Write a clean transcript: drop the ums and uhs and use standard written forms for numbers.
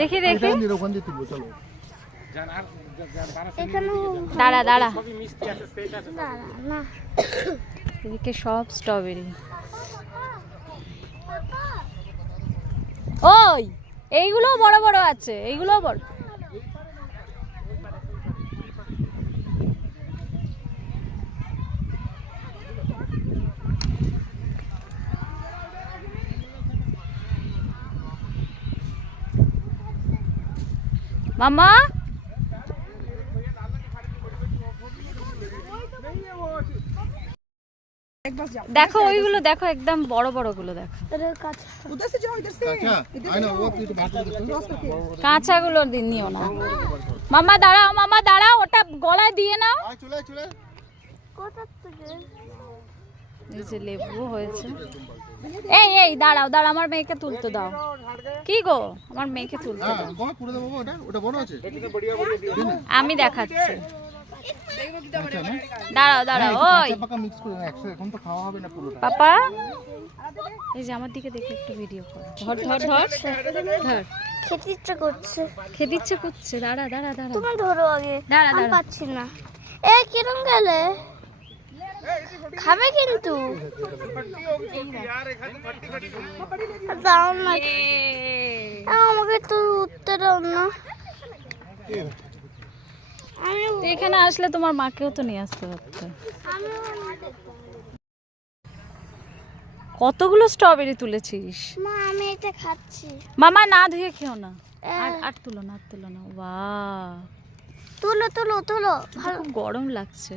দেখি দেখি দাঁড়া দাঁড়া এদিকে সব স্ট্রবেরি। ওই এইগুলো বড় বড় আছে, এইগুলো বড়। মামা দেখো ওইগুলো দেখো, একদম বড় বড় গুলো দেখো। কাঁচা গুলো নিও না। মামা দাঁড়াও, মামা দাঁড়াও, ওটা গলায় দিয়ে নাও। এই যে লেবু হয়েছে। এই এই দাঁড়াও দাঁড়াও, আমার মেয়েকে তুলতে দাও। কি গো, আমার মেয়েকে তুলতে দাও। আমি দেখাচ্ছি, দাঁড়াও দাঁড়াও। ওই পাপা, এই যে আমার দিকে দেখে একটু ভিডিও করো। ধর ধর ধর ধর। খেতে ইচ্ছে করছে, খেতে ইচ্ছে করছে। দাঁড়া দাঁড়া দাঁড়া, তুমি ধরো আগে। দাঁড়া আমি দাঁড়া। পাচ্ছি না। এ কিরম গেলে খাবে কিন্তু দাও না, আমাকে তো উঠতে দাও না। এখানে আসলে তোমার মাকেও তো নিয়ে আসতে পারতে। কতগুলো স্ট্রবেরি তুলেছিস? মা আমি এটা খাচ্ছি। মামা না ধুয়ে খেও না। আর তুলো না, আর তুলো না। বাহ, তুলো তুলো তুলো, খুব গরম লাগছে।